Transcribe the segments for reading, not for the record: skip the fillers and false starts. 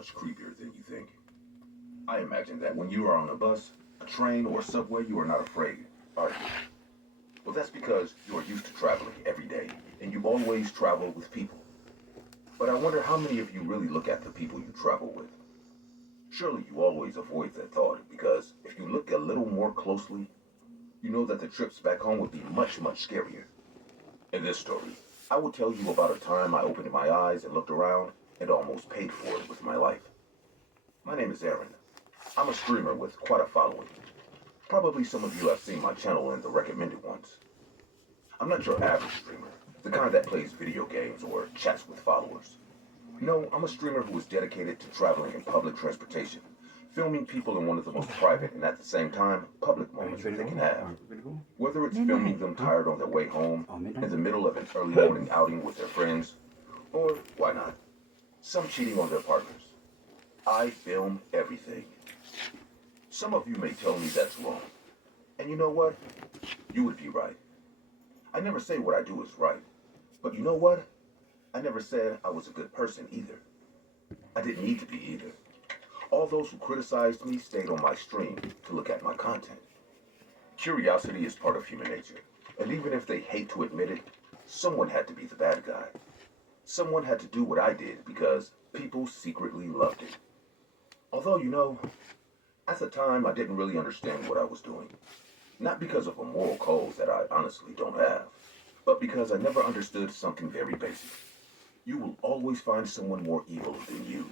much creepier than you think. I imagine that when you are on a bus, a train, or a subway, you are not afraid, are you? Well, that's because you are used to traveling every day, and you always travel with people. But I wonder how many of you really look at the people you travel with. Surely you always avoid that thought, because if you look a little more closely, you know that the trips back home would be much, much scarier. In this story, I will tell you about a time I opened my eyes and looked around and almost paid for it with my life. My name is Aaron. I'm a streamer with quite a following. Probably some of you have seen my channel in the recommended ones. I'm not your average streamer, the kind that plays video games or chats with followers. No, I'm a streamer who is dedicated to traveling in public transportation, filming people in one of the most private and at the same time public moments that they can have. Whether it's filming them tired on their way home, in the middle of an early morning outing with their friends, or why not, some cheating on their partners. I film everything. Some of you may tell me that's wrong. And you know what? You would be right. I never say what I do is right. But you know what? I never said I was a good person either. I didn't need to be either. All those who criticized me stayed on my stream to look at my content. Curiosity is part of human nature. And even if they hate to admit it, someone had to be the bad guy. Someone had to do what I did because people secretly loved it. Although, you know, at the time I didn't really understand what I was doing. Not because of a moral code that I honestly don't have, but because I never understood something very basic. You will always find someone more evil than you.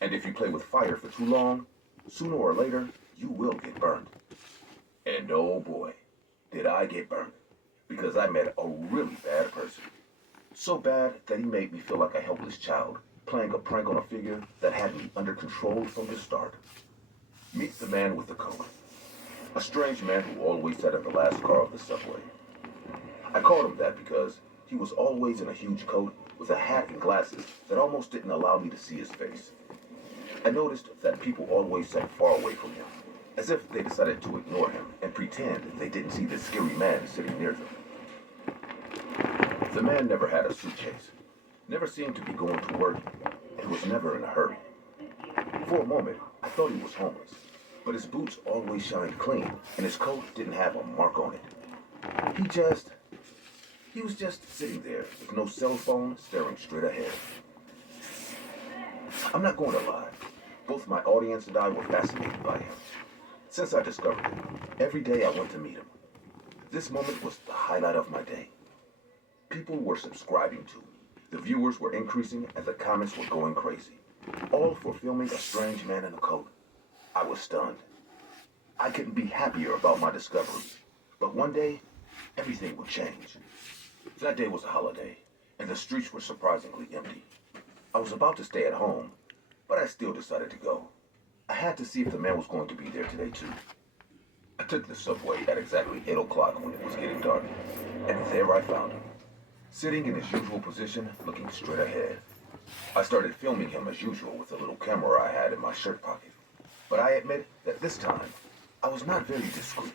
And if you play with fire for too long, sooner or later, you will get burned. And oh boy, did I get burned. Because I met a really bad person. So bad that he made me feel like a helpless child, playing a prank on a figure that had me under control from the start. Meet the man with the coat. A strange man who always sat in the last car of the subway. I called him that because he was always in a huge coat with a hat and glasses that almost didn't allow me to see his face. I noticed that people always sat far away from him, as if they decided to ignore him and pretend they didn't see this scary man sitting near them. The man never had a suitcase, never seemed to be going to work, and was never in a hurry. For a moment, I thought he was homeless, but his boots always shined clean, and his coat didn't have a mark on it. He was just sitting there with no cell phone, staring straight ahead. I'm not going to lie. Both my audience and I were fascinated by him. Since I discovered him, every day I went to meet him. This moment was the highlight of my day. People were subscribing to me. The viewers were increasing and the comments were going crazy. All for filming a strange man in a coat. I was stunned. I couldn't be happier about my discovery. But one day, everything would change. That day was a holiday, and the streets were surprisingly empty. I was about to stay at home, but I still decided to go. I had to see if the man was going to be there today too. I took the subway at exactly 8 o'clock when it was getting dark, and there I found him, sitting in his usual position, looking straight ahead. I started filming him as usual with the little camera I had in my shirt pocket. But I admit that this time, I was not very discreet.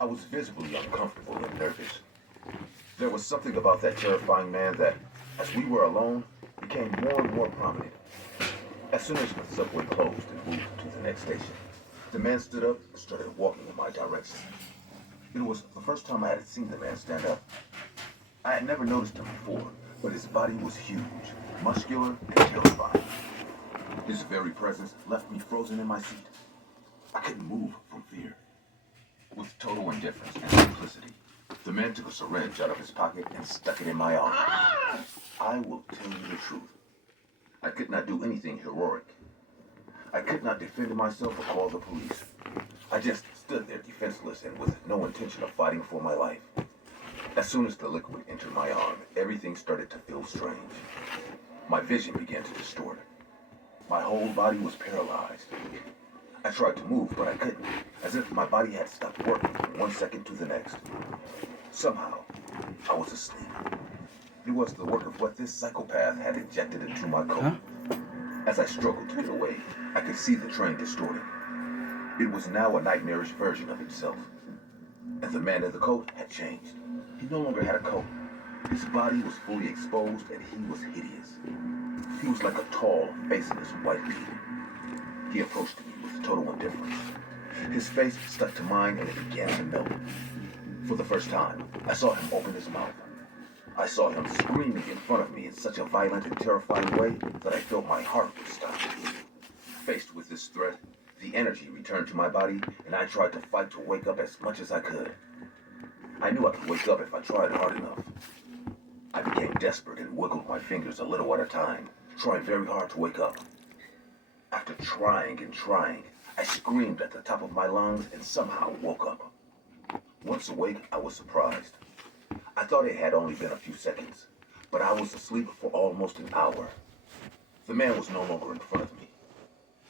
I was visibly uncomfortable and nervous. There was something about that terrifying man that, as we were alone, became more and more prominent. As soon as the subway closed and moved to the next station, the man stood up and started walking in my direction. It was the first time I had seen the man stand up. I had never noticed him before, but his body was huge, muscular, and terrifying. His very presence left me frozen in my seat. I couldn't move from fear. With total indifference and simplicity, the man took a syringe out of his pocket and stuck it in my arm. I will tell you the truth. I could not do anything heroic. I could not defend myself or call the police. I just stood there defenseless and with no intention of fighting for my life. As soon as the liquid entered my arm, everything started to feel strange. My vision began to distort. My whole body was paralyzed. I tried to move, but I couldn't, as if my body had stopped working from one second to the next. Somehow, I was asleep. It was the work of what this psychopath had injected into my coat. As I struggled to get away, I could see the train distorting. It was now a nightmarish version of itself. And the man in the coat had changed. He no longer had a coat. His body was fully exposed and he was hideous. He was like a tall, faceless white being. He approached me with total indifference. His face stuck to mine and it began to melt. For the first time, I saw him open his mouth. I saw him screaming in front of me in such a violent and terrifying way that I felt my heart would stop. Faced with this threat, the energy returned to my body and I tried to fight to wake up as much as I could. I knew I could wake up if I tried hard enough. I became desperate and wiggled my fingers a little at a time, trying very hard to wake up. After trying and trying, I screamed at the top of my lungs and somehow woke up. Once awake, I was surprised. I thought it had only been a few seconds, but I was asleep for almost an hour. The man was no longer in front of me.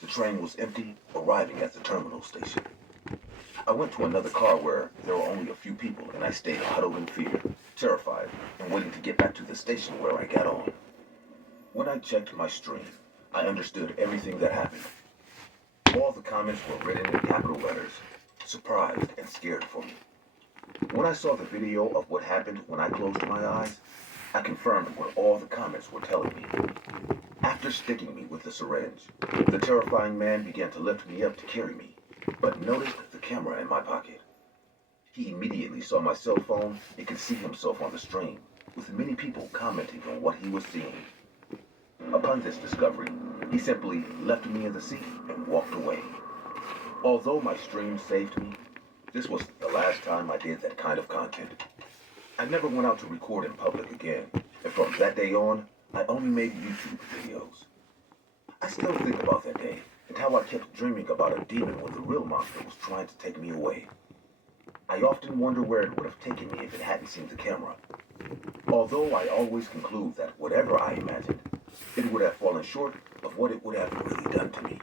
The train was empty, arriving at the terminal station. I went to another car where there were only a few people, and I stayed huddled in fear, terrified, and waiting to get back to the station where I got on. When I checked my stream, I understood everything that happened. All the comments were written in capital letters, surprised and scared for me. When I saw the video of what happened when I closed my eyes, I confirmed what all the comments were telling me. After sticking me with the syringe, the terrifying man began to lift me up to carry me, but noticed the camera in my pocket. He immediately saw my cell phone and could see himself on the stream, with many people commenting on what he was seeing. Upon this discovery, he simply left me in the seat and walked away. Although my stream saved me, this was the last time I did that kind of content. I never went out to record in public again, and from that day on, I only made YouTube videos. I still think about that day and how I kept dreaming about a demon when the real monster was trying to take me away. I often wonder where it would have taken me if it hadn't seen the camera. Although I always conclude that whatever I imagined, it would have fallen short of what it would have really done to me.